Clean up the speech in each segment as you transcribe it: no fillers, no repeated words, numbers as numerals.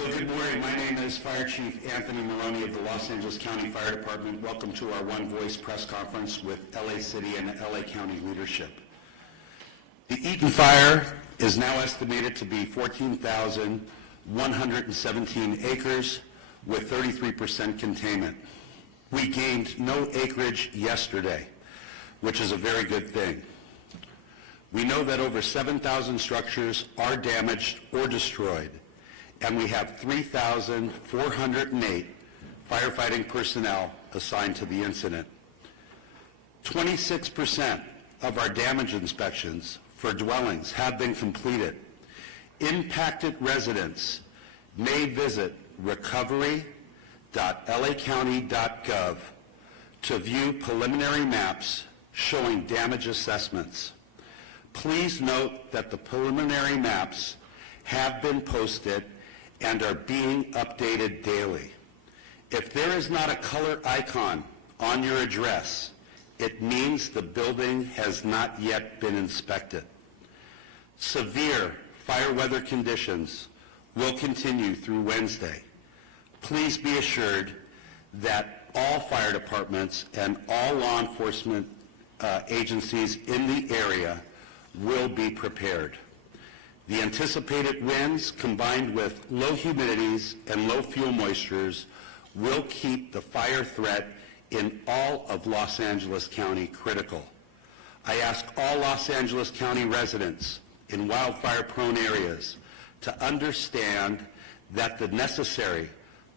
So good morning. My name is Fire Chief Anthony Maloney of the Los Angeles County Fire Department. Welcome to our One Voice press conference with LA City and LA County leadership. The Eaton Fire is now estimated to be 14,117 acres with 33% containment. We gained no acreage yesterday, which is a very good thing. We know that over 7,000 structures are damaged or destroyed, and we have 3,408 firefighting personnel assigned to the incident. 26% of our damage inspections for dwellings have been completed. Impacted residents may visit recovery.lacounty.gov to view preliminary maps showing damage assessments. Please note that the preliminary maps have been posted and are being updated daily. If there is not a color icon on your address, it means the building has not yet been inspected. Severe fire weather conditions will continue through Wednesday. Please be assured that all fire departments and all law enforcement agencies in the area will be prepared. The anticipated winds, combined with low humidities and low fuel moistures, will keep the fire threat in all of Los Angeles County critical. I ask all Los Angeles County residents in wildfire-prone areas to understand that the necessary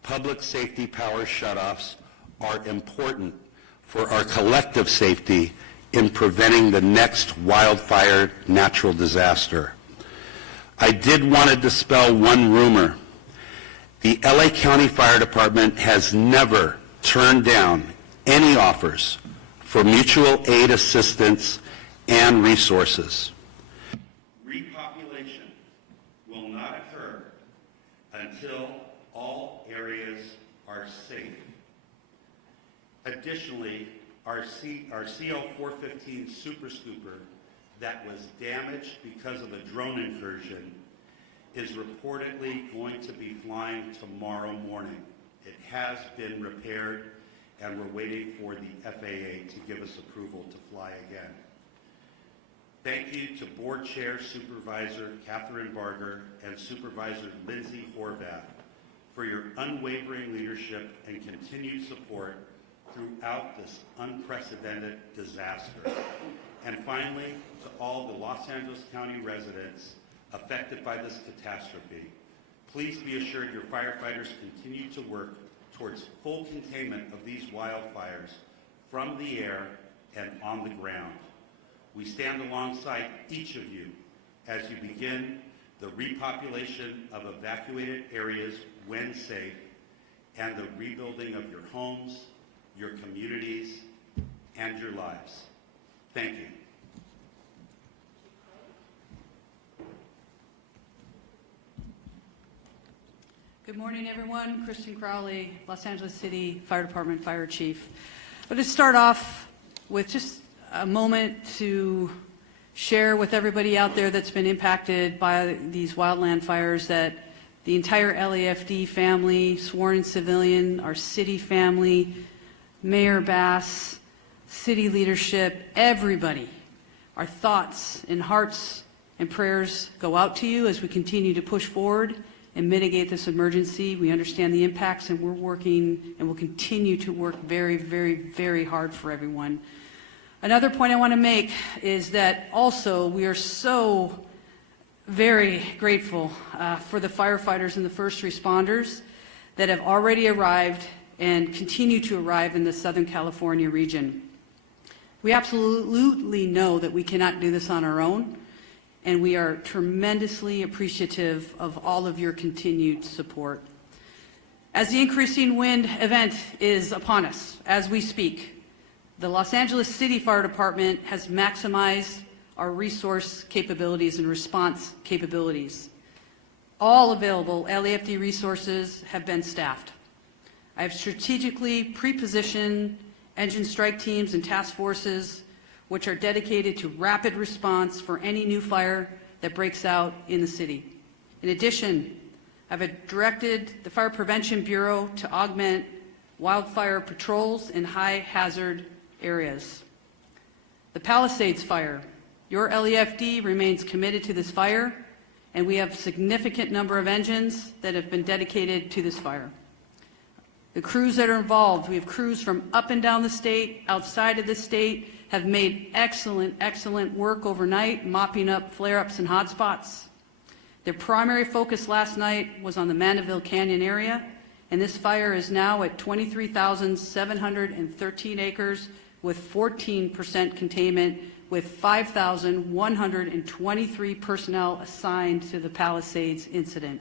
public safety power shutoffs are important for our collective safety in preventing the next wildfire natural disaster. I did want to dispel one rumor. The LA County Fire Department has never turned down any offers for mutual aid assistance and resources. Repopulation will not occur until all areas are safe. Additionally, our CO-415 Super Scooper that was damaged because of a drone incursion is reportedly going to be flying tomorrow morning. It has been repaired, and we're waiting for the FAA to give us approval to fly again. Thank you to Board Chair Supervisor Catherine Barger and Supervisor Lindsay Horvath for your unwavering leadership and continued support throughout this unprecedented disaster. And finally, to all the Los Angeles County residents affected by this catastrophe, please be assured your firefighters continue to work towards full containment of these wildfires from the air and on the ground. We stand alongside each of you as you begin the repopulation of evacuated areas when safe and the rebuilding of your homes, your communities, and your lives. Thank you. Good morning, everyone. Kristen Crowley, Los Angeles City Fire Department Fire Chief. I'll just start off with just a moment to share with everybody out there that's been impacted by these wildland fires that the entire LAFD family, sworn civilian, our city family, Mayor Bass, city leadership, everybody, our thoughts and hearts and prayers go out to you as we continue to push forward and mitigate this emergency. We understand the impacts, and we're working and will continue to work very, very, very hard for everyone. Another point I want to make is that also we are so very grateful for the firefighters and the first responders that have already arrived and continue to arrive in the Southern California region. We absolutely know that we cannot do this on our own, and we are tremendously appreciative of all of your continued support. As the increasing wind event is upon us as we speak, the Los Angeles City Fire Department has maximized our resource capabilities and response capabilities. All available LAFD resources have been staffed. I have strategically pre-positioned engine strike teams and task forces which are dedicated to rapid response for any new fire that breaks out in the city. In addition, I've directed the Fire Prevention Bureau to augment wildfire patrols in high hazard areas. The Palisades Fire. Your LEFD remains committed to this fire, and we have a significant number of engines that have been dedicated to this fire. The crews that are involved, we have crews from up and down the state, outside of the state, have made excellent work overnight, mopping up flare-ups and hotspots. Their primary focus last night was on the Mandeville Canyon area, and this fire is now at 23,713 acres with 14% containment, with 5,123 personnel assigned to the Palisades incident.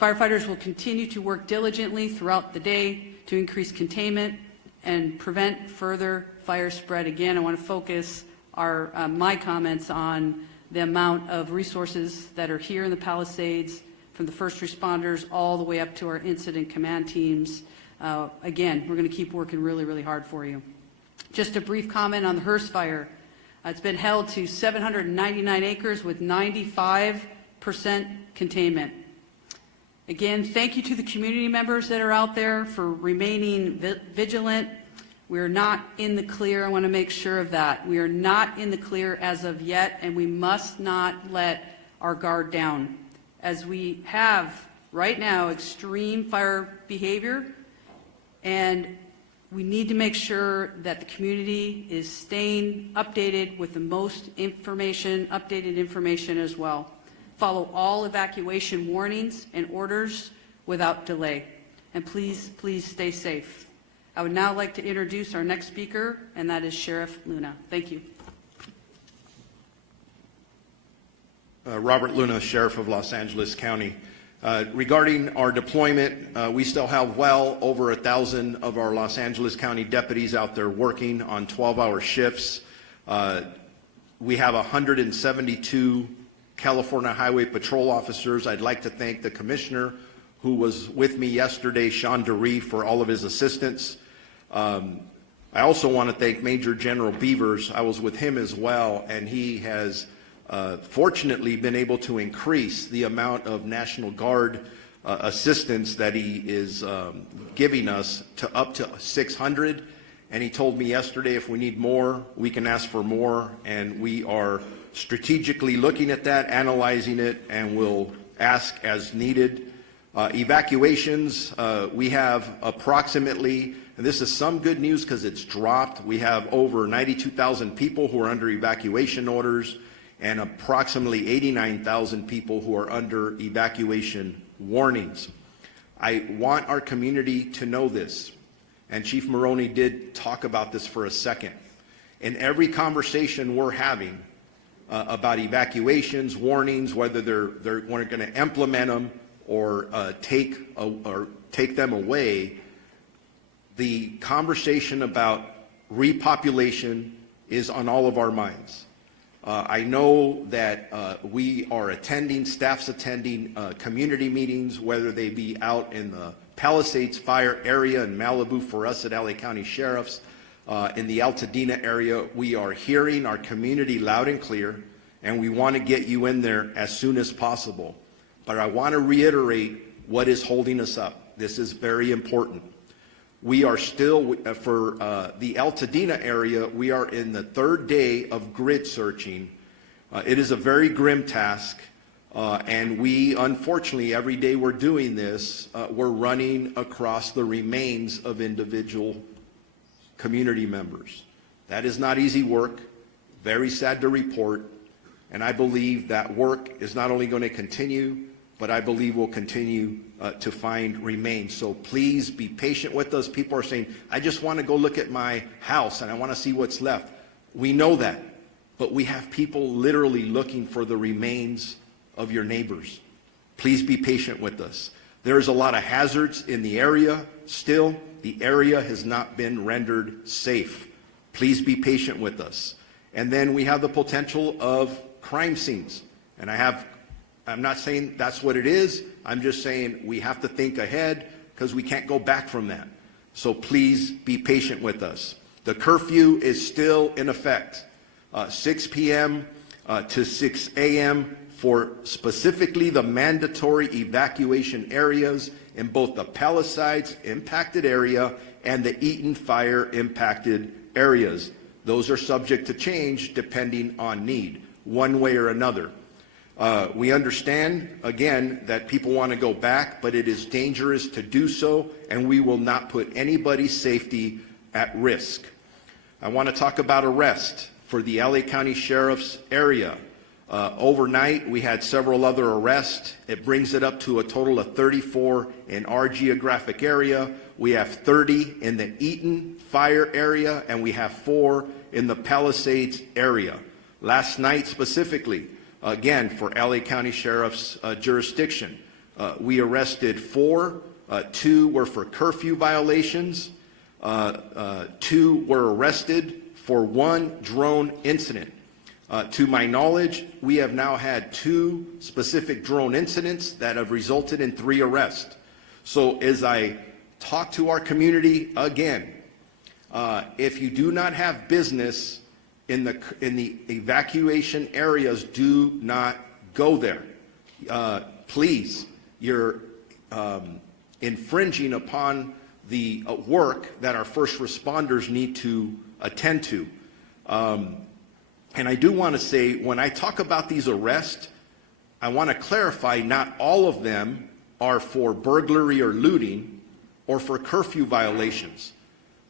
Firefighters will continue to work diligently throughout the day to increase containment and prevent further fire spread. Again, I want to focus my comments on the amount of resources that are here in the Palisades, from the first responders all the way up to our incident command teams. Again, we're going to keep working really hard for you. Just a brief comment on the Hearst fire. It's been held to 799 acres with 95% containment. Again, thank you to the community members that are out there for remaining vigilant. We're not in the clear. I want to make sure of that. We are not in the clear as of yet, and we must not let our guard down. As we have right now extreme fire behavior, and we need to make sure that the community is staying updated with the most information, updated information as well. Follow all evacuation warnings and orders without delay. And please stay safe. I would now like to introduce our next speaker, and that is Sheriff Luna. Thank you. Robert Luna, Sheriff of Los Angeles County. Regarding our deployment, we still have well over 1,000 of our Los Angeles County deputies out there working on 12-hour shifts. We have 172 California Highway Patrol officers. I'd like to thank the commissioner who was with me yesterday, Sean DeRee, for all of his assistance. I also want to thank Major General Beavers. I was with him as well, and he has fortunately been able to increase the amount of National Guard assistance that he is giving us to up to 600. And he told me yesterday if we need more, we can ask for more, and we are strategically looking at that, analyzing it, and will ask as needed. Evacuations, we have approximately, and this is some good news because it's dropped, we have over 92,000 people who are under evacuation orders and approximately 89,000 people who are under evacuation warnings. I want our community to know this, and Chief Maroney did talk about this for a second. In every conversation we're having about evacuations, warnings, whether they're going to implement them or take them away, the conversation about repopulation is on all of our minds. I know that we are attending, staff's attending community meetings, whether they be out in the Palisades Fire area in Malibu for us at LA County Sheriffs, in the Altadena area. We are hearing our community loud and clear, and we want to get you in there as soon as possible. But I want to reiterate what is holding us up. This is very important. We are still, for the Altadena area, we are in the third day of grid searching. It is a very grim task, and we, unfortunately, every day we're doing this, we're running across the remains of individual community members. That is not easy work, very sad to report, and I believe that work is not only going to continue, but I believe will continue to find remains. So please be patient with us. People are saying, I just want to go look at my house and I want to see what's left. We know that, but we have people literally looking for the remains of your neighbors. Please be patient with us. There's a lot of hazards in the area still. The area has not been rendered safe. Please be patient with us. And then we have the potential of crime scenes. And I'm not saying that's what it is. I'm just saying we have to think ahead because we can't go back from that. So please be patient with us. The curfew is still in effect. 6 p.m. to 6 a.m. for specifically the mandatory evacuation areas in both the Palisades impacted area and the Eaton fire impacted areas. Those are subject to change depending on need, one way or another. We understand, again, that people want to go back, but it is dangerous to do so, and we will not put anybody's safety at risk. I want to talk about arrest for the LA County Sheriff's area. Overnight, we had several other arrests. It brings it up to a total of 34 in our geographic area. We have 30 in the Eaton fire area, and we have 4 in the Palisades area. Last night specifically, again, for LA County Sheriff's jurisdiction, we arrested 4. 2 were for curfew violations. 2 were arrested for 1 drone incident. To my knowledge, we have now had 2 specific drone incidents that have resulted in 3 arrests. So as I talk to our community again, if you do not have business in the evacuation areas, do not go there. Please, you're infringing upon the work that our first responders need to attend to. And I do want to say, when I talk about these arrests, I want to clarify not all of them are for burglary or looting or for curfew violations.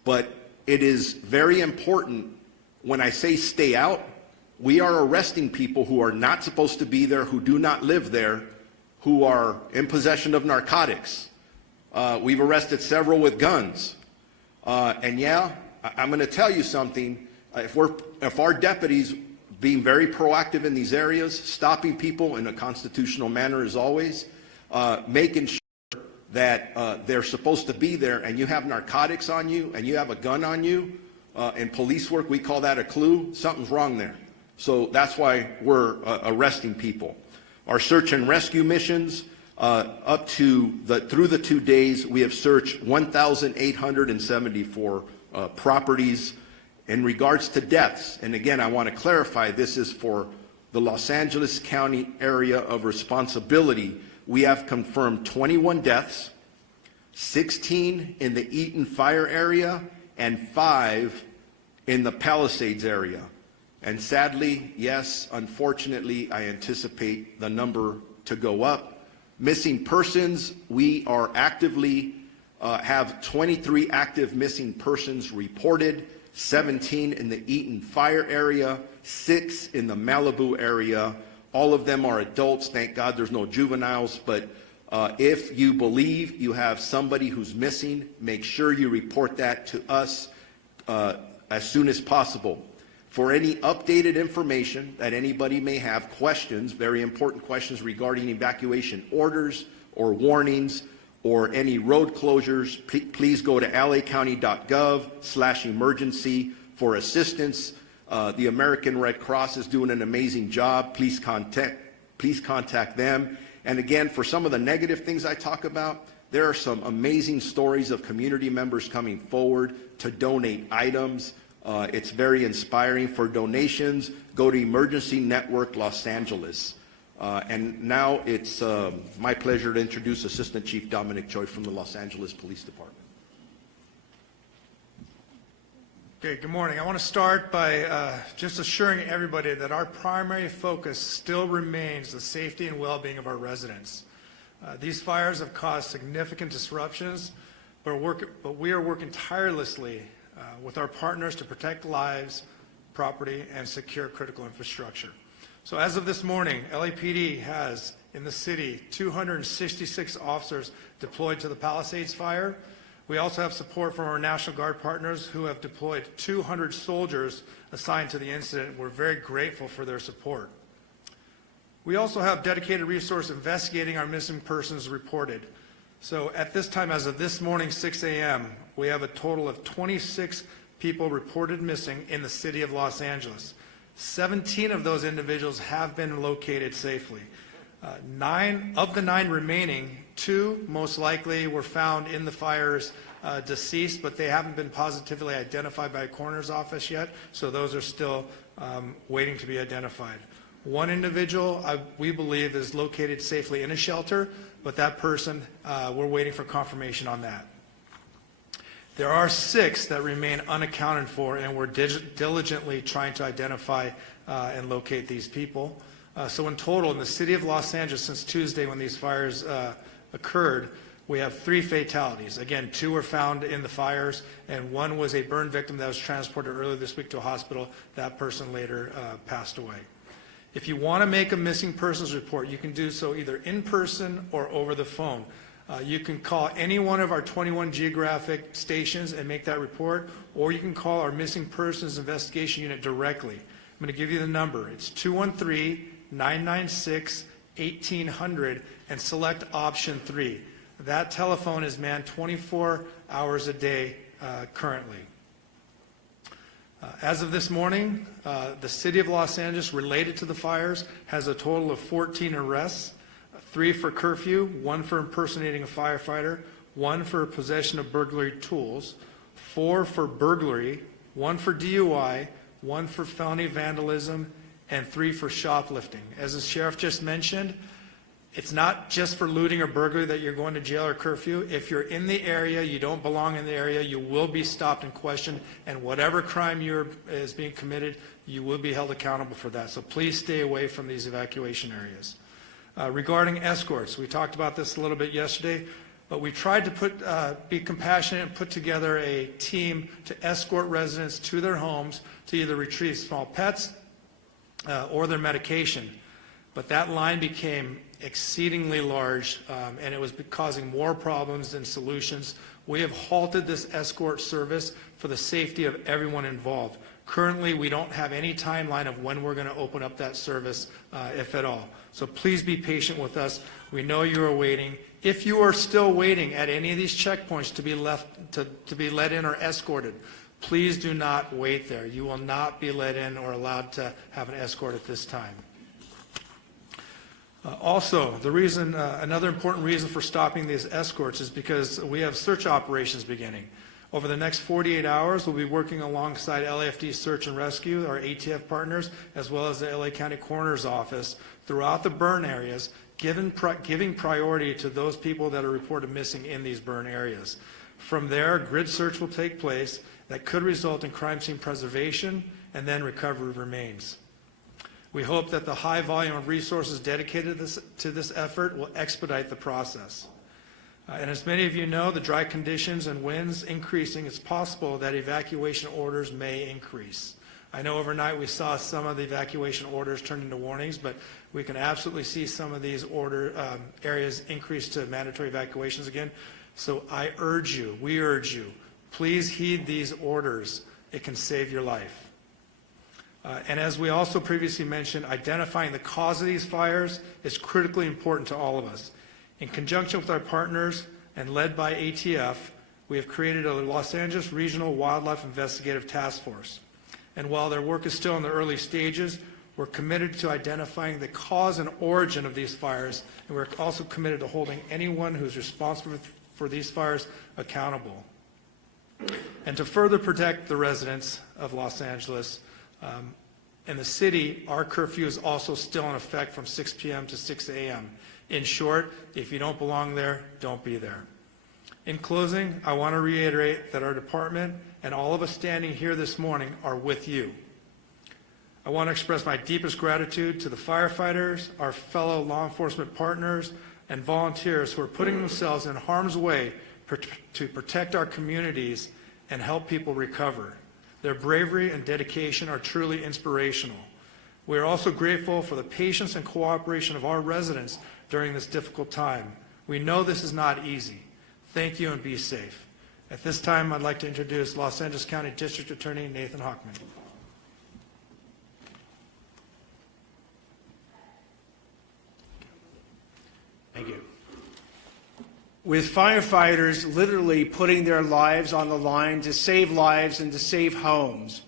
But it is very important when I say stay out, we are arresting people who are not supposed to be there, who do not live there, who are in possession of narcotics. We've arrested several with guns. And yeah, I'm going to tell you something. If our deputies being very proactive in these areas, stopping people in a constitutional manner as always, making sure that they're supposed to be there, and you have narcotics on you and you have a gun on you, in police work we call that a clue. Something's wrong there. So that's why we're arresting people. Our search and rescue missions, through the 2 days, we have searched 1,874 properties. In regards to deaths, and again, I want to clarify, this is for the Los Angeles County area of responsibility. We have confirmed 21 deaths, 16 in the Eaton fire area, and 5 in the Palisades area. And sadly, yes, unfortunately, I anticipate the number to go up. Missing persons, we are actively, have 23 active missing persons reported, 17 in the Eaton fire area, 6 in the Malibu area. All of them are adults. Thank God there's no juveniles. But if you believe you have somebody who's missing, make sure you report that to us as soon as possible. For any updated information that anybody may have, questions, very important questions regarding evacuation orders or warnings, or any road closures, please go to lacounty.gov/emergency for assistance. The American Red Cross is doing an amazing job. Please contact them. And again, for some of the negative things I talk about, there are some amazing stories of community members coming forward to donate items. It's very inspiring. For donations, go to Emergency Network Los Angeles. And now it's my pleasure to introduce Assistant Chief Dominic Choi from the Los Angeles Police Department. Okay, good morning. I want to start by just assuring everybody that our primary focus still remains the safety and well-being of our residents. These fires have caused significant disruptions, but we are working tirelessly with our partners to protect lives, property, and secure critical infrastructure. So as of this morning, LAPD has in the city 266 officers deployed to the Palisades fire. We also have support from our National Guard partners who have deployed 200 soldiers assigned to the incident. We're very grateful for their support. We also have dedicated resources investigating our missing persons reported. So at this time, as of this morning, 6 a.m., we have a total of 26 people reported missing in the city of Los Angeles. 17 of those individuals have been located safely. 9 of the 9 remaining, 2 most likely were found in the fires deceased, but they haven't been positively identified by a coroner's office yet, so those are still waiting to be identified. One individual, we believe, is located safely in a shelter, but that person, we're waiting for confirmation on that. There are 6 that remain unaccounted for, and we're diligently trying to identify and locate these people. So in total, in the city of Los Angeles, since Tuesday when these fires occurred, we have 3 fatalities. Again, 2 were found in the fires, and 1 was a burn victim that was transported earlier this week to a hospital. That person later passed away. If you want to make a missing persons report, you can do so either in person or over the phone. You can call any one of our 21 geographic stations and make that report, or you can call our missing persons investigation unit directly. I'm going to give you the number. It's 213-996-1800 and select option 3. That telephone is manned 24 hours a day currently. As of this morning, the city of Los Angeles, related to the fires, has a total of 14 arrests, 3 for curfew, 1 for impersonating a firefighter, 1 for possession of burglary tools, 4 for burglary, 1 for DUI, 1 for felony vandalism, and 3 for shoplifting. As the sheriff just mentioned, it's not just for looting or burglary that you're going to jail or curfew. If you're in the area, you don't belong in the area, you will be stopped and questioned, and whatever crime is being committed, you will be held accountable for that. So please stay away from these evacuation areas. Regarding escorts, we talked about this a little bit yesterday, but we tried to be compassionate and put together a team to escort residents to their homes to either retrieve small pets or their medication. But that line became exceedingly large, and it was causing more problems than solutions. We have halted this escort service for the safety of everyone involved. Currently, we don't have any timeline of when we're going to open up that service, if at all. So please be patient with us. We know you are waiting. If you are still waiting at any of these checkpoints to be let in or escorted, please do not wait there. You will not be let in or allowed to have an escort at this time. Also, another important reason for stopping these escorts is because we have search operations beginning. Over the next 48 hours, we'll be working alongside LAFD Search and Rescue, our ATF partners, as well as the LA County Coroner's Office throughout the burn areas, giving priority to those people that are reported missing in these burn areas. From there, grid search will take place that could result in crime scene preservation and then recovery of remains. We hope that the high volume of resources dedicated to this effort will expedite the process. And as many of you know, the dry conditions and winds increasing, it's possible that evacuation orders may increase. I know overnight we saw some of the evacuation orders turn into warnings, but we can absolutely see some of these areas increase to mandatory evacuations again. So we urge you, please heed these orders. It can save your life. And as we also previously mentioned, identifying the cause of these fires is critically important to all of us. In conjunction with our partners and led by ATF, we have created a Los Angeles Regional Wildlife Investigative Task Force. And while their work is still in the early stages, we're committed to identifying the cause and origin of these fires, and we're also committed to holding anyone who's responsible for these fires accountable. And to further protect the residents of Los Angeles, in the city, our curfew is also still in effect from 6 p.m. to 6 a.m. In short, if you don't belong there, don't be there. In closing, I want to reiterate that our department and all of us standing here this morning are with you. I want to express my deepest gratitude to the firefighters, our fellow law enforcement partners, and volunteers who are putting themselves in harm's way to protect our communities and help people recover. Their bravery and dedication are truly inspirational. We are also grateful for the patience and cooperation of our residents during this difficult time. We know this is not easy. Thank you and be safe. At this time, I'd like to introduce Los Angeles County District Attorney Nathan Hochman. Thank you. With firefighters literally putting their lives on the line to save lives and to save homes,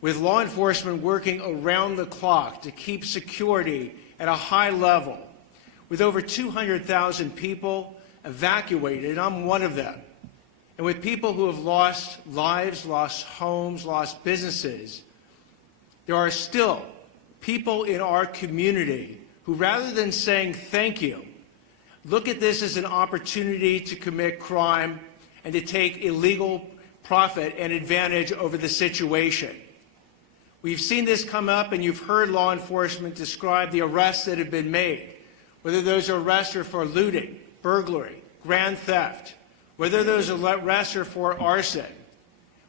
with law enforcement working around the clock to keep security at a high level, with over 200,000 people evacuated, and I'm one of them, and with people who have lost lives, lost homes, lost businesses, there are still people in our community who, rather than saying thank you, look at this as an opportunity to commit crime and to take illegal profit and advantage over the situation. We've seen this come up, and you've heard law enforcement describe the arrests that have been made, whether those arrests are for looting, burglary, grand theft, whether those arrests are for arson,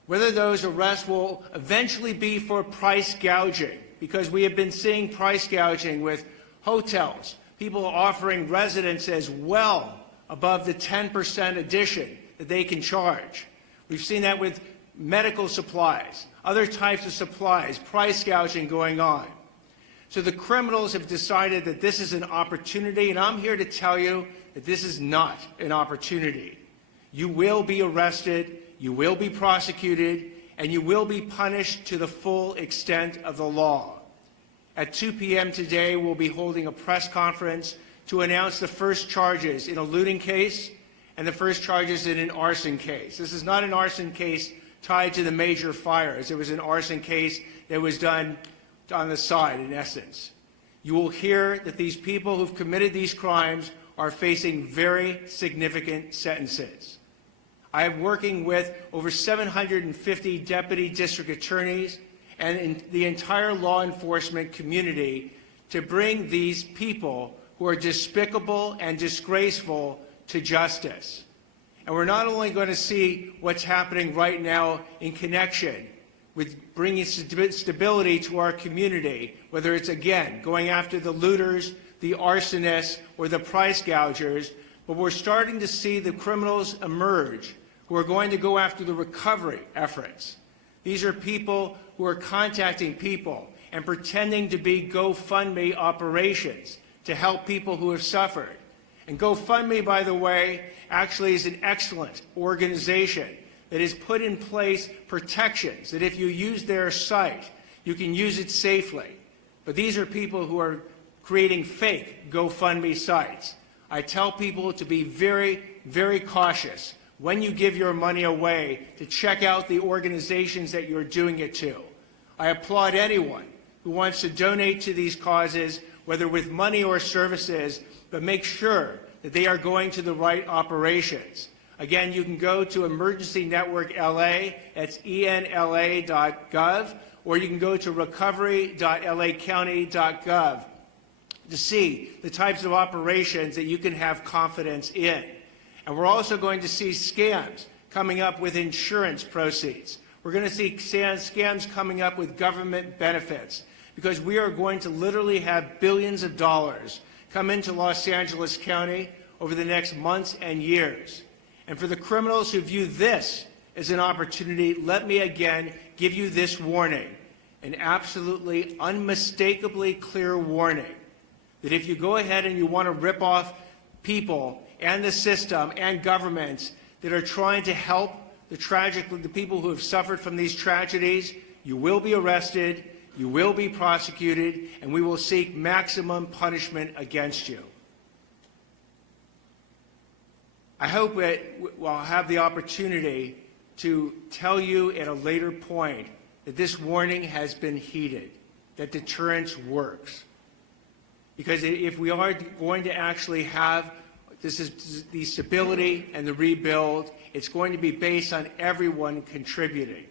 whether those arrests will eventually be for price gouging, because we have been seeing price gouging with hotels, people offering residences well above the 10% addition that they can charge. We've seen that with medical supplies, other types of supplies, price gouging going on. So the criminals have decided that this is an opportunity, and I'm here to tell you that this is not an opportunity. You will be arrested, you will be prosecuted, and you will be punished to the full extent of the law. At 2 p.m. today, we'll be holding a press conference to announce the first charges in a looting case and the first charges in an arson case. This is not an arson case tied to the major fires. It was an arson case that was done on the side, in essence. You will hear that these people who've committed these crimes are facing very significant sentences. I am working with over 750 deputy district attorneys and in the entire law enforcement community to bring these people who are despicable and disgraceful to justice. And we're not only going to see what's happening right now in connection with bringing stability to our community, whether it's, again, going after the looters, the arsonists, or the price gougers, but we're starting to see the criminals emerge who are going to go after the recovery efforts. These are people who are contacting people and pretending to be GoFundMe operations to help people who have suffered. And GoFundMe, by the way, actually is an excellent organization that has put in place protections that if you use their site, you can use it safely. But these are people who are creating fake GoFundMe sites. I tell people to be very, very cautious when you give your money away, to check out the organizations that you're doing it to. I applaud anyone who wants to donate to these causes, whether with money or services, but make sure that they are going to the right operations. Again, you can go to Emergency Network LA, that's enla.gov, or you can go to recovery.lacounty.gov to see the types of operations that you can have confidence in. And we're also going to see scams coming up with insurance proceeds. We're going to see scams coming up with government benefits, because we are going to literally have billions of dollars come into Los Angeles County over the next months and years. And for the criminals who view this as an opportunity, let me again give you this warning, an absolutely unmistakably clear warning, that if you go ahead and you want to rip off people and the system and governments that are trying to help the people who have suffered from these tragedies, you will be arrested, you will be prosecuted, and we will seek maximum punishment against you. I hope that we'll have the opportunity to tell you at a later point that this warning has been heeded, that deterrence works. Because if we are going to actually have the stability and the rebuild, it's going to be based on everyone contributing.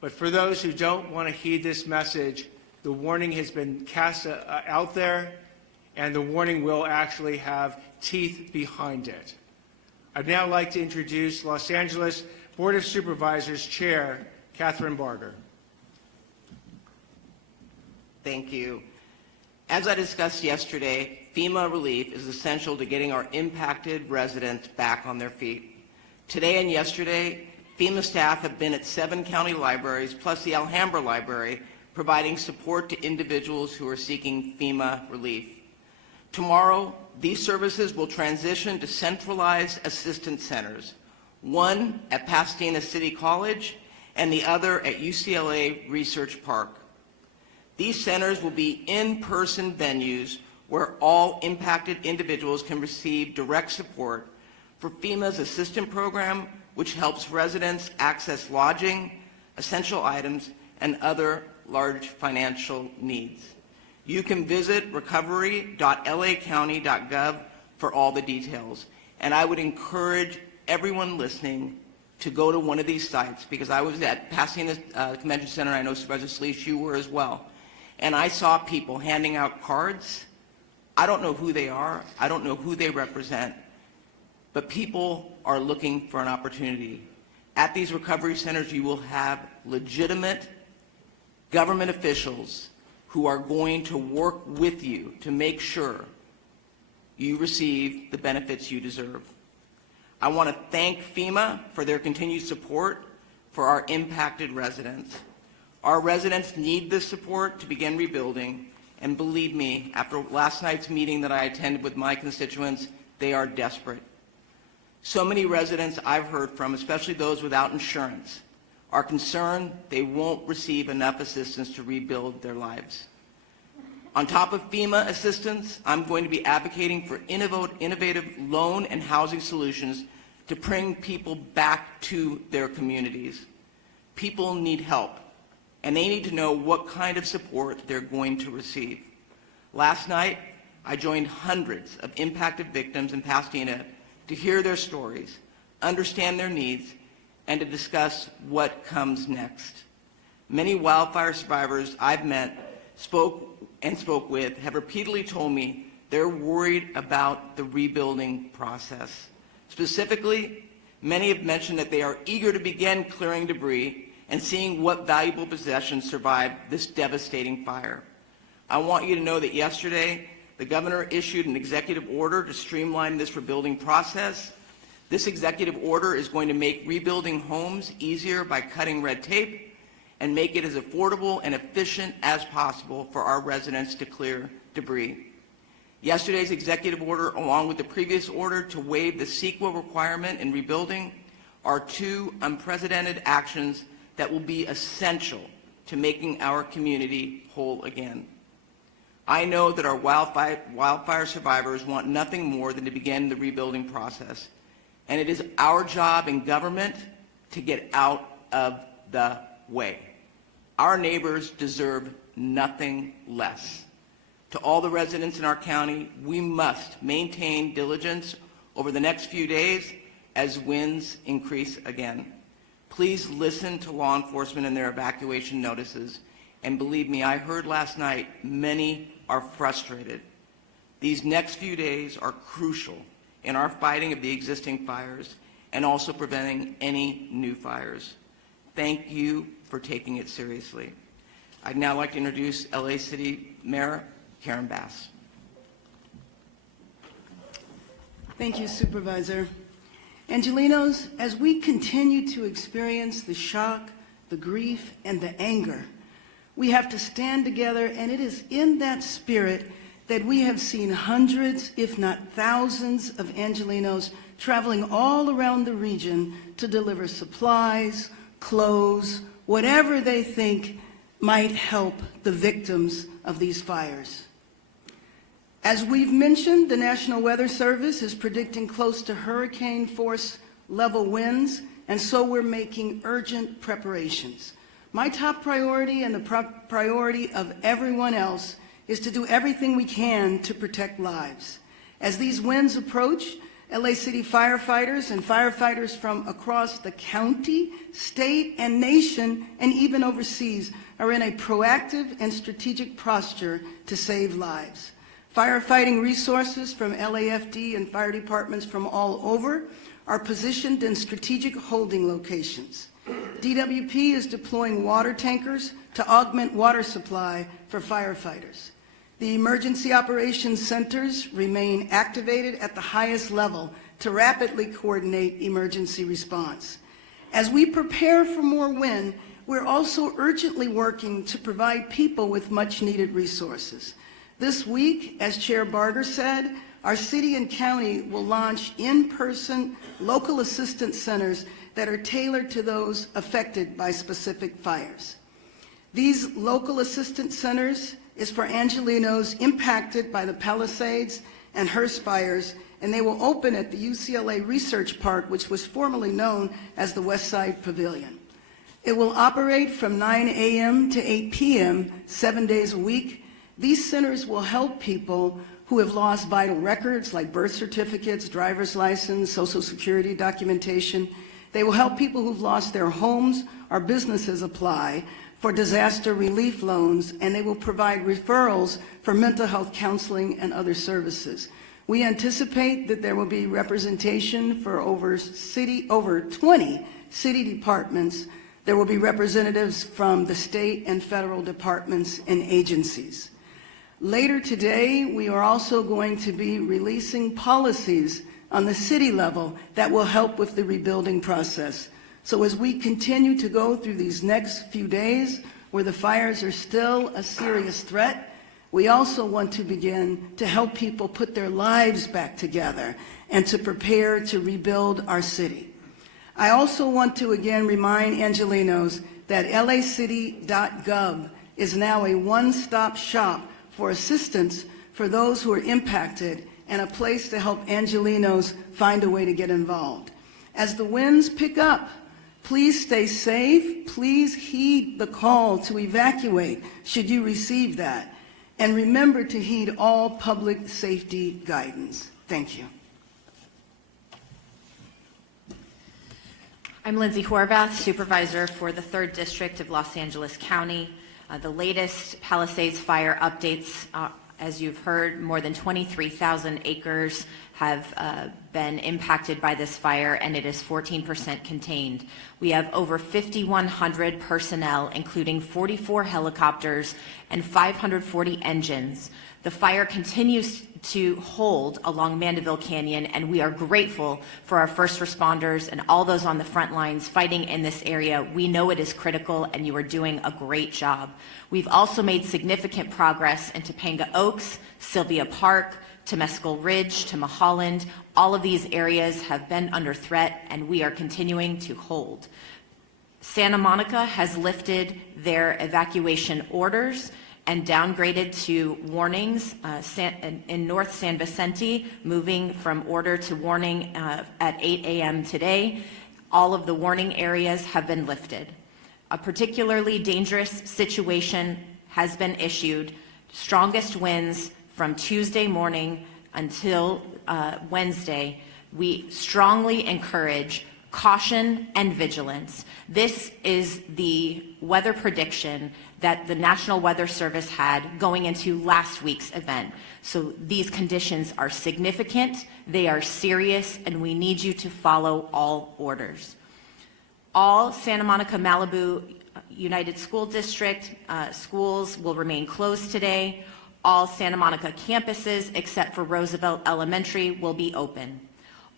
But for those who don't want to heed this message, the warning has been cast out there, and the warning will actually have teeth behind it. I'd now like to introduce Los Angeles Board of Supervisors Chair Catherine Barger. Thank you. As I discussed yesterday, FEMA relief is essential to getting our impacted residents back on their feet. Today and yesterday, FEMA staff have been at 7 county libraries, plus the Alhambra Library, providing support to individuals who are seeking FEMA relief. Tomorrow, these services will transition to centralized assistance centers, one at Pasadena City College and the other at UCLA Research Park. These centers will be in-person venues where all impacted individuals can receive direct support for FEMA's assistant program, which helps residents access lodging, essential items, and other large financial needs. You can visit recovery.lacounty.gov for all the details. And I would encourage everyone listening to go to one of these sites, because I was at Pasadena Convention Center, and I know Supervisor Sleece, you were as well. And I saw people handing out cards. I don't know who they are. I don't know who they represent. But people are looking for an opportunity. At these recovery centers, you will have legitimate government officials who are going to work with you to make sure you receive the benefits you deserve. I want to thank FEMA for their continued support for our impacted residents. Our residents need this support to begin rebuilding, and believe me, after last night's meeting that I attended with my constituents, they are desperate. So many residents I've heard from, especially those without insurance, are concerned they won't receive enough assistance to rebuild their lives. On top of FEMA assistance, I'm going to be advocating for innovative loan and housing solutions to bring people back to their communities. People need help, and they need to know what kind of support they're going to receive. Last night, I joined hundreds of impacted victims in Pasadena to hear their stories, understand their needs, and to discuss what comes next. Many wildfire survivors I've met, spoke with, have repeatedly told me they're worried about the rebuilding process. Specifically, many have mentioned that they are eager to begin clearing debris and seeing what valuable possessions survived this devastating fire. I want you to know that yesterday, the governor issued an executive order to streamline this rebuilding process. This executive order is going to make rebuilding homes easier by cutting red tape and make it as affordable and efficient as possible for our residents to clear debris. Yesterday's executive order, along with the previous order to waive the CEQA requirement in rebuilding, are two unprecedented actions that will be essential to making our community whole again. I know that our wildfire survivors want nothing more than to begin the rebuilding process, and it is our job in government to get out of the way. Our neighbors deserve nothing less. To all the residents in our county, we must maintain diligence over the next few days as winds increase again. Please listen to law enforcement and their evacuation notices. And believe me, I heard last night, many are frustrated. These next few days are crucial in our fighting of the existing fires and also preventing any new fires. Thank you for taking it seriously. I'd now like to introduce LA City Mayor Karen Bass. Thank you, Supervisor. Angelenos, as we continue to experience the shock, the grief, and the anger, we have to stand together, and it is in that spirit that we have seen hundreds, if not thousands, of Angelenos traveling all around the region to deliver supplies, clothes, whatever they think might help the victims of these fires. As we've mentioned, the National Weather Service is predicting close to hurricane force level winds, and so we're making urgent preparations. My top priority and the priority of everyone else is to do everything we can to protect lives. As these winds approach, LA City firefighters and firefighters from across the county, state, and nation, and even overseas, are in a proactive and strategic posture to save lives. Firefighting resources from LAFD and fire departments from all over are positioned in strategic holding locations. DWP is deploying water tankers to augment water supply for firefighters. The emergency operations centers remain activated at the highest level to rapidly coordinate emergency response. As we prepare for more wind, we're also urgently working to provide people with much-needed resources. This week, as Chair Barger said, our city and county will launch in-person local assistance centers that are tailored to those affected by specific fires. These local assistance centers is for Angelenos impacted by the Palisades and Hearst fires, and they will open at the UCLA Research Park, which was formerly known as the West Side Pavilion. It will operate from 9 a.m. to 8 p.m. 7 days a week, These centers will help people who have lost vital records like birth certificates, driver's license, Social Security documentation. They will help people who've lost their homes or businesses apply for disaster relief loans, and they will provide referrals for mental health counseling and other services. We anticipate that there will be representation for over 20 city departments. There will be representatives from the state and federal departments and agencies. Later today, we are also going to be releasing policies on the city level that will help with the rebuilding process. So as we continue to go through these next few days where the fires are still a serious threat, we also want to begin to help people put their lives back together and to prepare to rebuild our city. I also want to again remind Angelenos that lacity.gov is now a one-stop shop for assistance for those who are impacted and a place to help Angelenos find a way to get involved. As the winds pick up, please stay safe. Please heed the call to evacuate should you receive that. And remember to heed all public safety guidance. Thank you. I'm Lindsay Horvath, Supervisor for the 3rd District of Los Angeles County. The latest Palisades fire updates, as you've heard, more than 23,000 acres have been impacted by this fire, and it is 14% contained. We have over 5,100 personnel, including 44 helicopters and 540 engines. The fire continues to hold along Mandeville Canyon, and we are grateful for our first responders and all those on the front lines fighting in this area. We know it is critical, and you are doing a great job. We've also made significant progress in Topanga Oaks, Sylvia Park, Temescal Ridge, to Mulholland. All of these areas have been under threat, and we are continuing to hold. Santa Monica has lifted their evacuation orders and downgraded to warnings in North San Vicente, moving from order to warning at 8 a.m. today. All of the warning areas have been lifted. A particularly dangerous situation has been issued. Strongest winds from Tuesday morning until Wednesday. We strongly encourage caution and vigilance. This is the weather prediction that the National Weather Service had going into last week's event. So these conditions are significant, they are serious, and we need you to follow all orders. All Santa Monica Malibu United School District schools will remain closed today. All Santa Monica campuses, except for Roosevelt Elementary, will be open.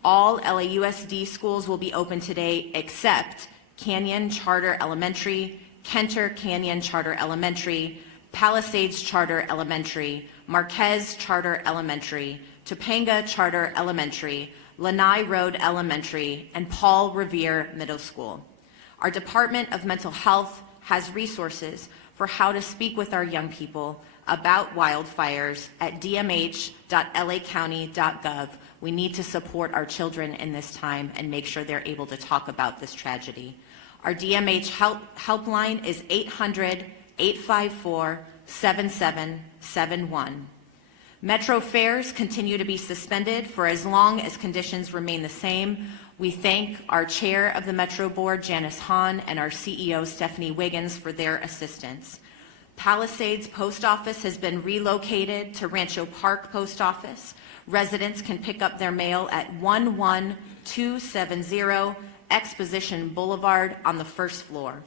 All LAUSD schools will be open today, except Canyon Charter Elementary, Kenter Canyon Charter Elementary, Palisades Charter Elementary, Marquez Charter Elementary, Topanga Charter Elementary, Lanai Road Elementary, and Paul Revere Middle School. Our Department of Mental Health has resources for how to speak with our young people about wildfires at dmh.lacounty.gov. We need to support our children in this time and make sure they're able to talk about this tragedy. Our DMH helpline is 800-854-7771. Metro fares continue to be suspended for as long as conditions remain the same. We thank our chair of the Metro Board, Janice Hahn, and our CEO, Stephanie Wiggins, for their assistance. Palisades Post Office has been relocated to Rancho Park Post Office. Residents can pick up their mail at 11270 Exposition Boulevard on the first floor.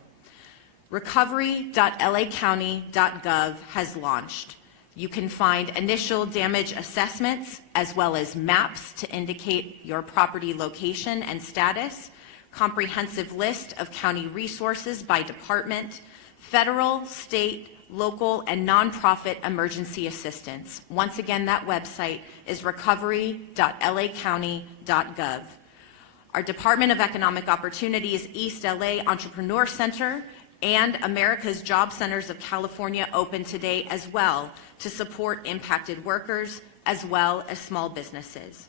Recovery.lacounty.gov has launched. You can find initial damage assessments as well as maps to indicate your property location and status, comprehensive list of county resources by department, federal, state, local, and nonprofit emergency assistance. Once again, that website is recovery.lacounty.gov. Our Department of Economic Opportunities East LA Entrepreneur Center and America's Job Centers of California open today as well to support impacted workers as well as small businesses.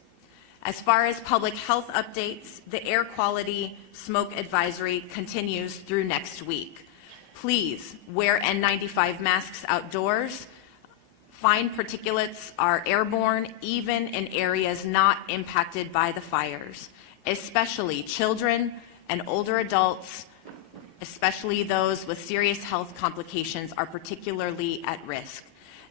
As far as public health updates, the air quality smoke advisory continues through next week. Please wear N95 masks outdoors. Fine particulates are airborne even in areas not impacted by the fires, especially children and older adults, especially those with serious health complications, are particularly at risk.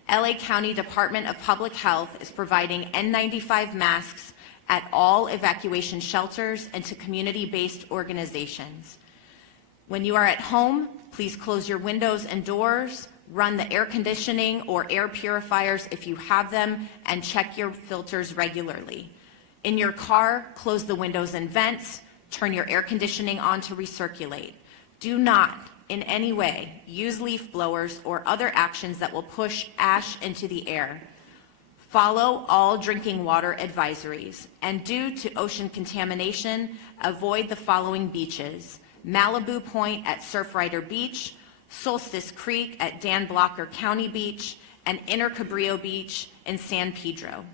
LA County Department of Public Health is providing N95 masks at all evacuation shelters and to community-based organizations. When you are at home, please close your windows and doors, run the air conditioning or air purifiers if you have them, and check your filters regularly. In your car, close the windows and vents, turn your air conditioning on to recirculate. Do not, in any way, use leaf blowers or other actions that will push ash into the air. Follow all drinking water advisories, and due to ocean contamination, avoid the following beaches: Malibu Point at Surfrider Beach, Solstice Creek at Dan Blocker County Beach, and Inner Cabrillo Beach in San Pedro.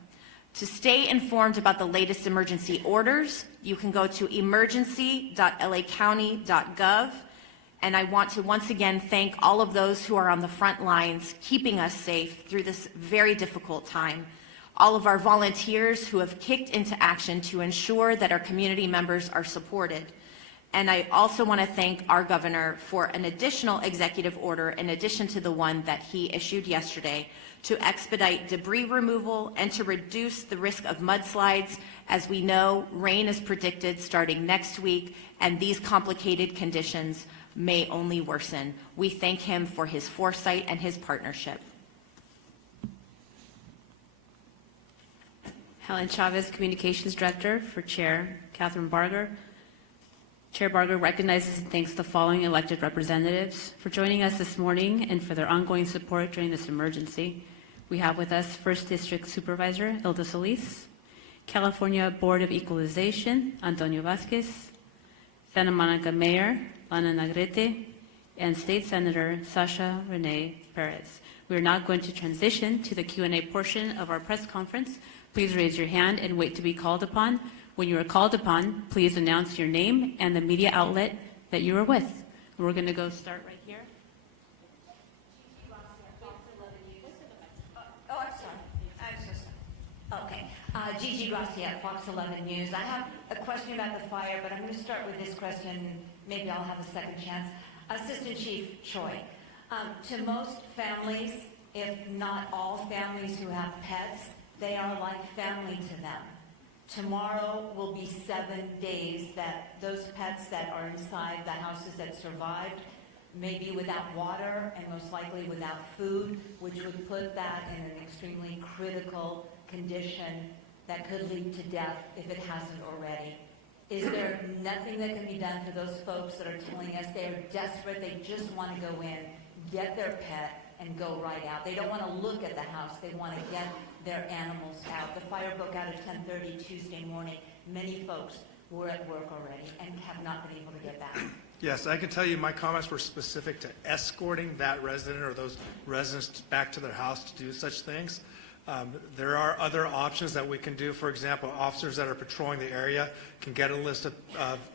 To stay informed about the latest emergency orders, you can go to emergency.lacounty.gov. And I want to once again thank all of those who are on the front lines, keeping us safe through this very difficult time. All of our volunteers who have kicked into action to ensure that our community members are supported. And I also want to thank our governor for an additional executive order in addition to the one that he issued yesterday to expedite debris removal and to reduce the risk of mudslides. As we know, rain is predicted starting next week, and these complicated conditions may only worsen. We thank him for his foresight and his partnership. Helen Chavez, Communications Director for Chair Catherine Barger. Chair Barger recognizes and thanks the following elected representatives for joining us this morning and for their ongoing support during this emergency. We have with us 1st District Supervisor Hilda Solis, California Board of Equalization Antonio Vasquez, Santa Monica Mayor Lana Nagrete, and State Senator Sasha Renee Perez. We are now going to transition to the Q&A portion of our press conference. Please raise your hand and wait to be called upon. When you are called upon, please announce your name and the media outlet that you are with. We're going to go start right here. Oh, I'm sorry. Okay. Gigi Gracia, Fox 11 News. I have a question about the fire, but I'm going to start with this question. Maybe I'll have a second chance. Assistant Chief Choi, to most families, if not all families who have pets, they are like family to them. Tomorrow will be 7 days that those pets that are inside the houses that survived may be without water and most likely without food, which would put that in an extremely critical condition that could lead to death if it hasn't already. Is there nothing that can be done for those folks that are telling us they are desperate, they just want to go in, get their pet, and go right out? They don't want to look at the house, they want to get their animals out. The fire broke out at 10:30 Tuesday morning. Many folks were at work already and have not been able to get back. Yes, I can tell you my comments were specific to escorting that resident or those residents back to their house to do such things. There are other options that we can do. For example, officers that are patrolling the area can get a list of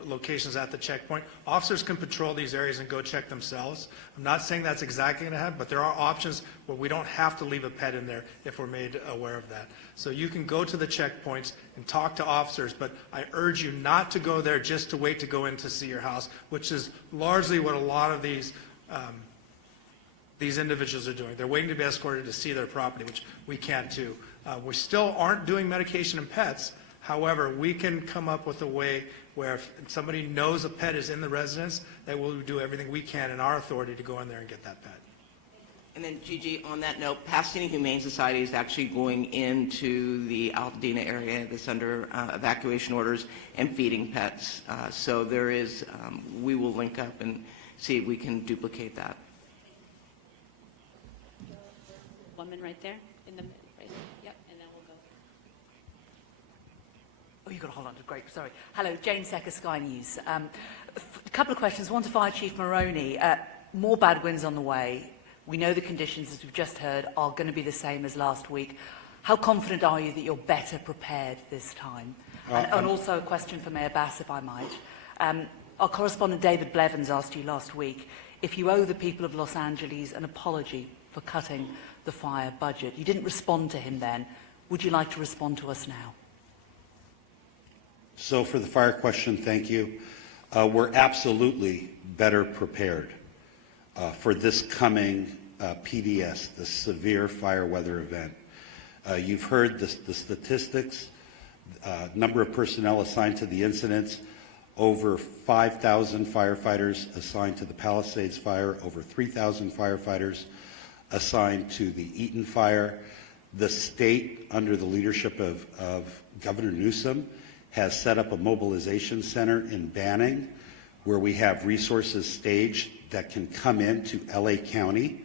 locations at the checkpoint. Officers can patrol these areas and go check themselves. I'm not saying that's exactly going to happen, but there are options where we don't have to leave a pet in there if we're made aware of that. So you can go to the checkpoints and talk to officers, but I urge you not to go there just to wait to go in to see your house, which is largely what a lot of these individuals are doing. They're waiting to be escorted to see their property, which we can't do. We still aren't doing medication and pets. However, we can come up with a way where if somebody knows a pet is in the residence, that we'll do everything we can in our authority to go in there and get that pet. And then, Gigi, on that note, Pasadena Humane Society is actually going into the Altadena area that's under evacuation orders and feeding pets. So there is, we will link up and see if we can duplicate that. Woman right there in the right, yep, and then we'll go. Oh, you've got to hold on to great. Sorry. Hello, Jane Secker, Sky News. A couple of questions. One to Fire Chief Maroney. More bad winds on the way. We know the conditions, as we've just heard, are going to be the same as last week. How confident are you that you're better prepared this time? And also a question for Mayor Bass, if I might. Our correspondent David Blevins asked you last week if you owe the people of Los Angeles an apology for cutting the fire budget. You didn't respond to him then. Would you like to respond to us now? So for the fire question, thank you. We're absolutely better prepared for this coming PDS, the severe fire weather event. You've heard the statistics, number of personnel assigned to the incidents, over 5,000 firefighters assigned to the Palisades fire, over 3,000 firefighters assigned to the Eaton fire. The state, under the leadership of Governor Newsom, has set up a mobilization center in Banning where we have resources staged that can come into LA County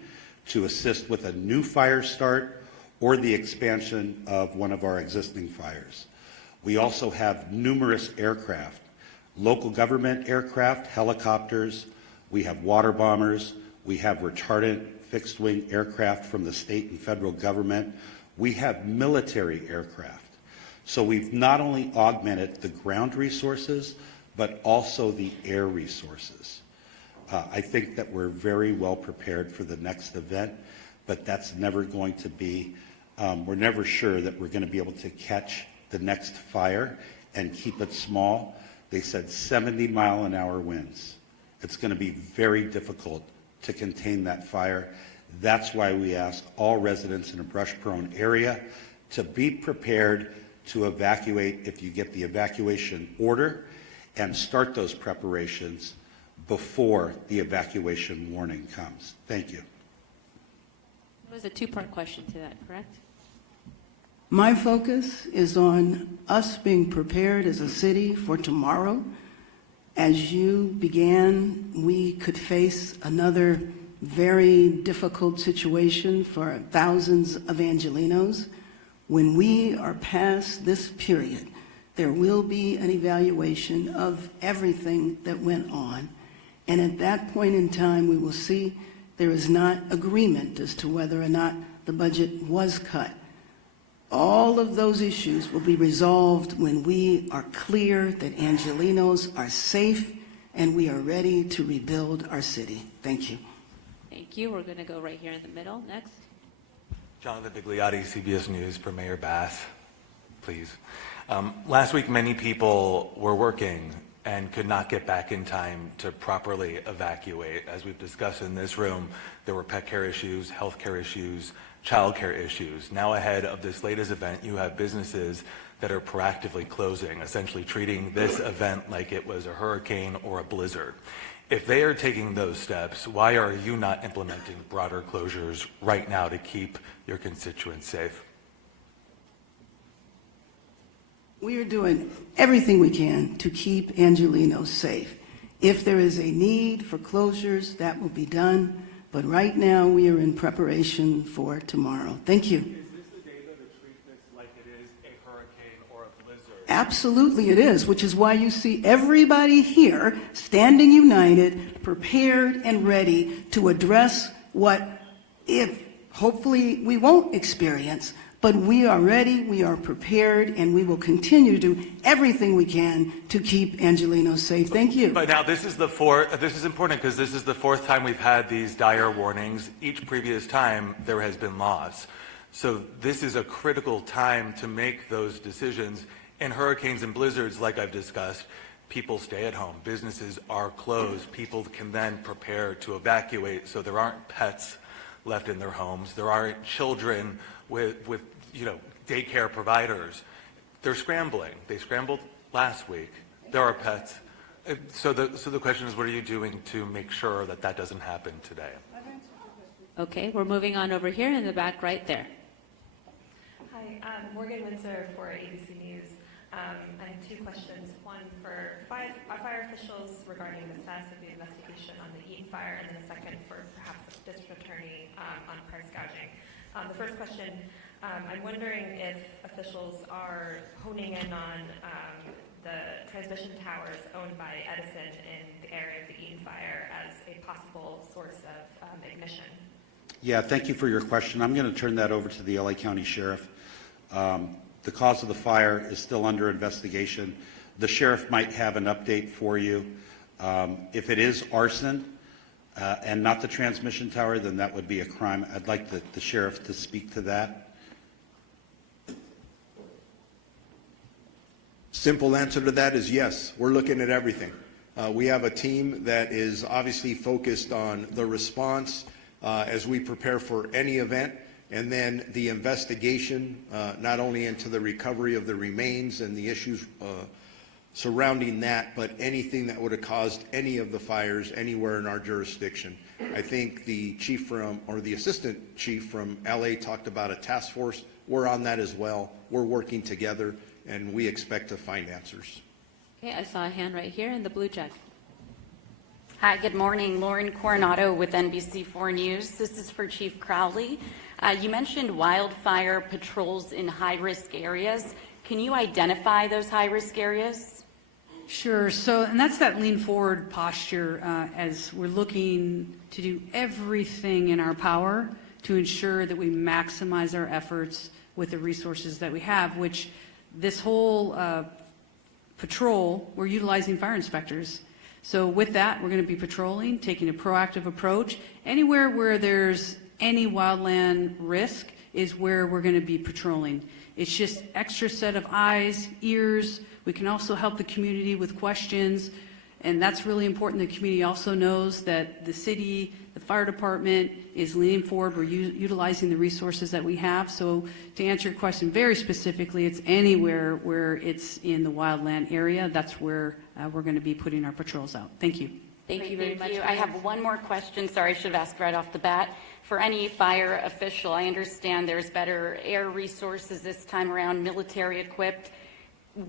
to assist with a new fire start or the expansion of one of our existing fires. We also have numerous aircraft, local government aircraft, helicopters, we have water bombers, we have retardant fixed-wing aircraft from the state and federal government, we have military aircraft. So we've not only augmented the ground resources, but also the air resources. I think that we're very well prepared for the next event, but that's never going to be, we're never sure that we're going to be able to catch the next fire and keep it small. They said 70-mile-an-hour winds. It's going to be very difficult to contain that fire. That's why we ask all residents in a brush-prone area to be prepared to evacuate if you get the evacuation order and start those preparations before the evacuation warning comes. Thank you. It was a two-part question to that, correct? My focus is on us being prepared as a city for tomorrow. As you began, we could face another very difficult situation for thousands of Angelenos. When we are past this period, there will be an evaluation of everything that went on. And at that point in time, we will see there is not agreement as to whether or not the budget was cut. All of those issues will be resolved when we are clear that Angelenos are safe and we are ready to rebuild our city. Thank you. Thank you. We're going to go right here in the middle. Next. Jonathan Bigliotti, CBS News, for Mayor Bass, please. Last week, many people were working and could not get back in time to properly evacuate. As we've discussed in this room, there were pet care issues, health care issues, child care issues. Now ahead of this latest event, you have businesses that are proactively closing, essentially treating this event like it was a hurricane or a blizzard. If they are taking those steps, why are you not implementing broader closures right now to keep your constituents safe? We are doing everything we can to keep Angelenos safe. If there is a need for closures, that will be done. But right now, we are in preparation for tomorrow. Thank you. Is this the data to treat this like it is a hurricane or a blizzard? Absolutely it is, which is why you see everybody here standing united, prepared and ready to address what, if hopefully we won't experience, but we are ready, we are prepared, and we will continue to do everything we can to keep Angelenos safe. Thank you. But now this is important because this is the fourth time we've had these dire warnings. Each previous time there has been loss. So this is a critical time to make those decisions. In hurricanes and blizzards, like I've discussed, people stay at home. Businesses are closed. People can then prepare to evacuate so there aren't pets left in their homes. There aren't children with daycare providers. They're scrambling. They scrambled last week. There are pets. So the question is, what are you doing to make sure that that doesn't happen today? Okay, we're moving on over here in the back right there. Hi, Morgan Windsor for ABC News. I have two questions. One for fire officials regarding the status of the investigation on the Eaton fire, and then a second for perhaps the district attorney on price gouging. The first question, I'm wondering if officials are honing in on the transmission towers owned by Edison in the area of the Eaton fire as a possible source of ignition. Yeah, thank you for your question. I'm going to turn that over to the LA County Sheriff. The cause of the fire is still under investigation. The sheriff might have an update for you. If it is arson, and not the transmission tower, then that would be a crime. I'd like the sheriff to speak to that. Simple answer to that is yes. We're looking at everything. We have a team that is obviously focused on the response as we prepare for any event, and then the investigation, not only into the recovery of the remains and the issues surrounding that, but anything that would have caused any of the fires anywhere in our jurisdiction. I think the chief or the assistant chief from LA talked about a task force. We're on that as well. We're working together, and we expect to find answers. Okay, I saw a hand right here in the blue check. Hi, good morning. Lauren Coronado with NBC4 News. This is for Chief Crowley. You mentioned wildfire patrols in high-risk areas. Can you identify those high-risk areas? Sure. So, and that's that lean forward posture as we're looking to do everything in our power to ensure that we maximize our efforts with the resources that we have, which this whole patrol, we're utilizing fire inspectors. So with that, we're going to be patrolling, taking a proactive approach. Anywhere where there's any wildland risk is where we're going to be patrolling. It's just extra set of eyes, ears. We can also help the community with questions, and that's really important. The community also knows that the city, the fire department is leaning forward. We're utilizing the resources that we have. So to answer your question very specifically, it's anywhere where it's in the wildland area. That's where we're going to be putting our patrols out. Thank you. Thank you very much. I have one more question. Sorry, I should have asked right off the bat. For any fire official, I understand there's better air resources this time around, military equipped.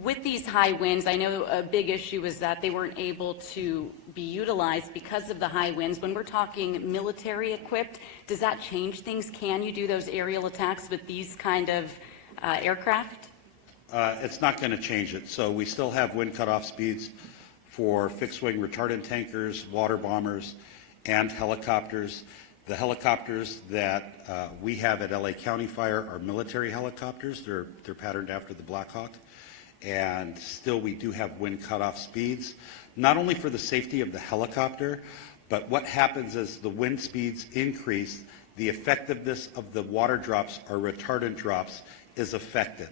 With these high winds, I know a big issue is that they weren't able to be utilized because of the high winds. When we're talking military equipped, does that change things? Can you do those aerial attacks with these kind of aircraft? It's not going to change it. So we still have wind cutoff speeds for fixed-wing retardant tankers, water bombers, and helicopters. The helicopters that we have at LA County Fire are military helicopters. They're patterned after the Black Hawk. And still we do have wind cutoff speeds, not only for the safety of the helicopter, but what happens as the wind speeds increase, the effectiveness of the water drops or retardant drops is affected.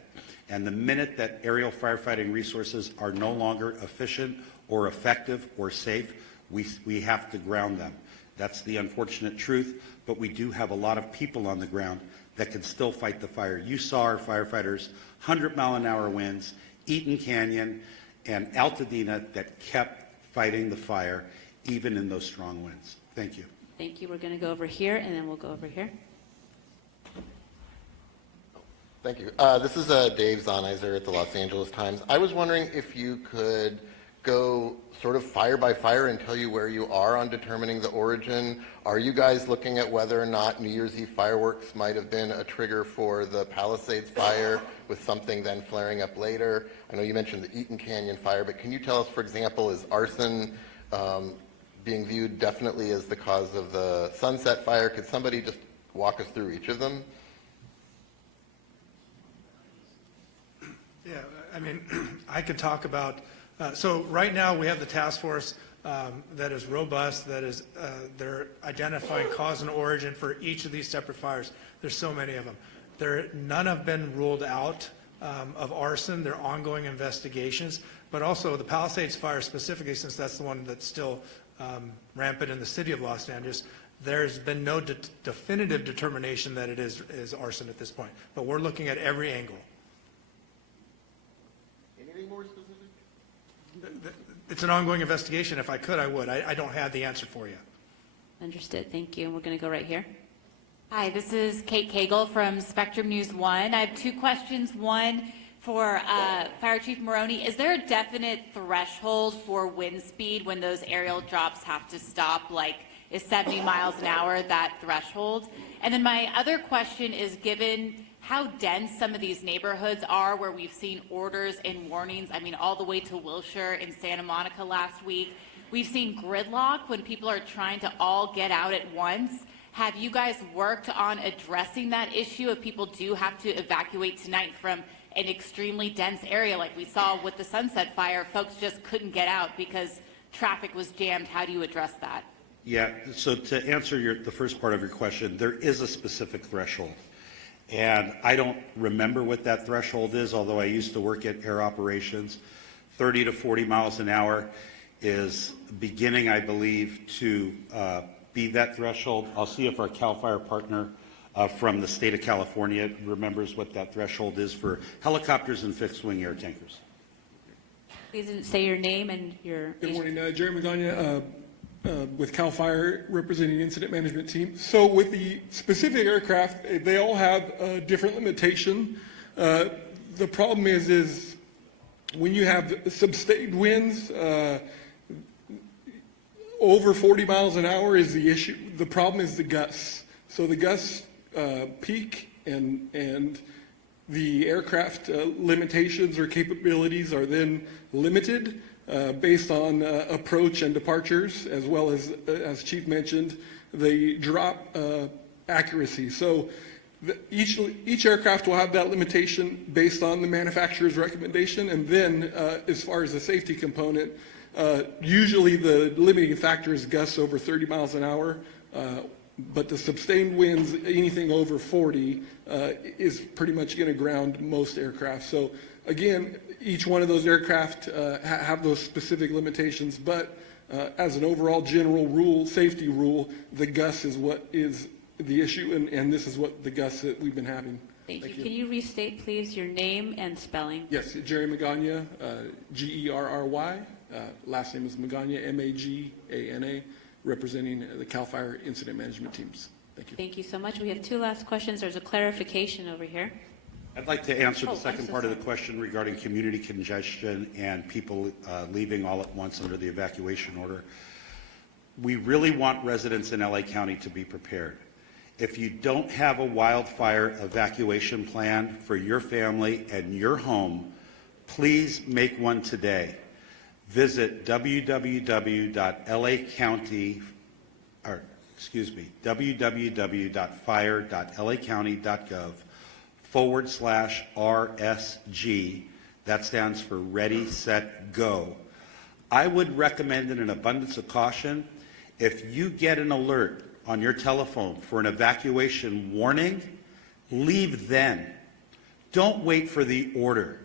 And the minute that aerial firefighting resources are no longer efficient or effective or safe, we have to ground them. That's the unfortunate truth, but we do have a lot of people on the ground that can still fight the fire. You saw our firefighters, 100-mile-an-hour winds, Eaton Canyon, and Altadena that kept fighting the fire even in those strong winds. Thank you. Thank you. We're going to go over here, and then we'll go over here. Thank you. This is Dave Zonizer at the Los Angeles Times. I was wondering if you could go sort of fire by fire and tell you where you are on determining the origin. Are you guys looking at whether or not New Year's Eve fireworks might have been a trigger for the Palisades fire with something then flaring up later? I know you mentioned the Eaton Canyon fire, but can you tell us, for example, is arson being viewed definitely as the cause of the Sunset fire? Could somebody just walk us through each of them? Yeah, I mean, I could talk about, so right now we have the task force that is robust, that is, they're identifying cause and origin for each of these separate fires. There's so many of them. None have been ruled out of arson. They're ongoing investigations, but also the Palisades fire specifically, since that's the one that's still rampant in the city of Los Angeles, there's been no definitive determination that it is arson at this point, but we're looking at every angle. Anything more specific? It's an ongoing investigation. If I could, I would. I don't have the answer for you. Understood. Thank you. And we're going to go right here. Hi, this is Kate Cagle from Spectrum News 1. I have two questions. One for Fire Chief Maroney. Is there a definite threshold for wind speed when those aerial drops have to stop? Like, is 70 miles an hour that threshold? And then my other question is, given how dense some of these neighborhoods are where we've seen orders and warnings, I mean, all the way to Wilshire and Santa Monica last week, we've seen gridlock when people are trying to all get out at once. Have you guys worked on addressing that issue if people do have to evacuate tonight from an extremely dense area like we saw with the Sunset Fire? Folks just couldn't get out because traffic was jammed. How do you address that? Yeah, so to answer the first part of your question, there is a specific threshold. And I don't remember what that threshold is, although I used to work at air operations. 30 to 40 miles an hour is beginning, I believe, to be that threshold. I'll see if our CAL FIRE partner from the state of California remembers what that threshold is for helicopters and fixed-wing air tankers. Please say your name and your... Good morning, Jerry Magana with CAL FIRE representing incident management team. So with the specific aircraft, they all have a different limitation. The problem is when you have sustained winds, over 40 miles an hour is the issue. The problem is the gusts. So the gusts peak and the aircraft limitations or capabilities are then limited based on approach and departures, as well as Chief mentioned, the drop accuracy. So each aircraft will have that limitation based on the manufacturer's recommendation, and then as far as the safety component, usually the limiting factor is gusts over 30 miles an hour, but the sustained winds, anything over 40, is pretty much going to ground most aircraft. So again, each one of those aircraft have those specific limitations, but as an overall general rule, safety rule, the gusts is what is the issue, and this is what the gusts that we've been having. Thank you. Can you restate, please, your name and spelling? Yes, Jerry Magana, Gerry. Last name is Magana, Magana, representing the CAL FIRE incident management teams. Thank you. Thank you so much. We have two last questions. There's a clarification over here. I'd like to answer the second part of the question regarding community congestion and people leaving all at once under the evacuation order. We really want residents in LA County to be prepared. If you don't have a wildfire evacuation plan for your family and your home, please make one today. Visit www.fire.lacounty.gov/RSG. That stands for Ready, Set, Go. I would recommend, in an abundance of caution, if you get an alert on your telephone for an evacuation warning, leave then. Don't wait for the order,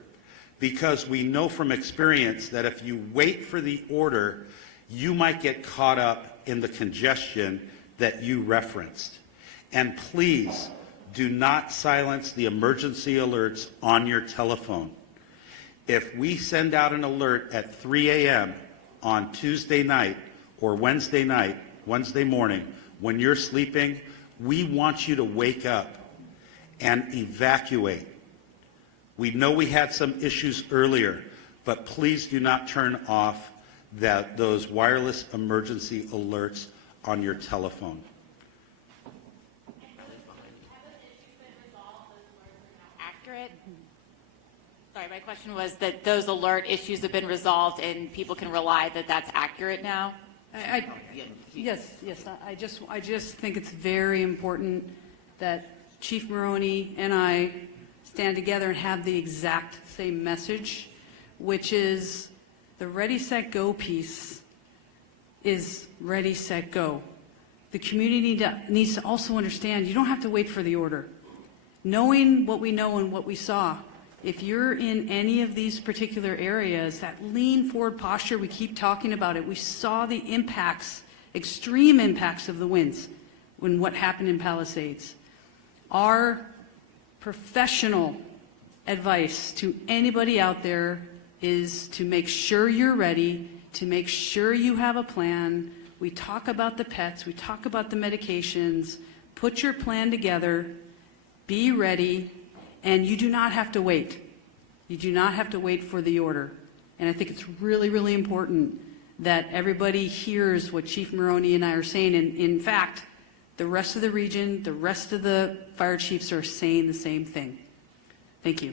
because we know from experience that if you wait for the order, you might get caught up in the congestion that you referenced. And please do not silence the emergency alerts on your telephone. If we send out an alert at 3 a.m. on Tuesday night or Wednesday morning, when you're sleeping, we want you to wake up and evacuate. We know we had some issues earlier, but please do not turn off those wireless emergency alerts on your telephone. Accurate? Sorry, my question was that those alert issues have been resolved and people can rely that that's accurate now? Yes. I just think it's very important that Chief Maroney and I stand together and have the exact same message, which is the Ready, Set, Go piece is Ready, Set, Go. The community needs to also understand you don't have to wait for the order. Knowing what we know and what we saw, if you're in any of these particular areas, that lean forward posture, we keep talking about it. We saw the impacts, extreme impacts of the winds when what happened in Palisades. Our professional advice to anybody out there is to make sure you're ready, to make sure you have a plan. We talk about the pets, we talk about the medications. Put your plan together, be ready, and you do not have to wait. You do not have to wait for the order. And I think it's really, really important that everybody hears what Chief Maroney and I are saying. And in fact, the rest of the region, the rest of the fire chiefs are saying the same thing. Thank you.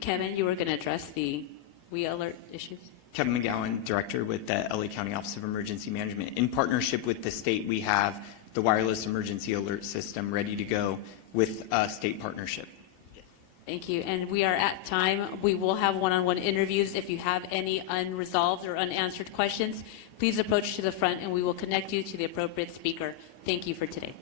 Kevin, you were going to address the WE alert issues? Kevin McGowan, Director with the LA County Office of Emergency Management. In partnership with the state, we have the wireless emergency alert system ready to go with a state partnership. Thank you. And we are at time. We will have one-on-one interviews. If you have any unresolved or unanswered questions, please approach to the front and we will connect you to the appropriate speaker. Thank you for today.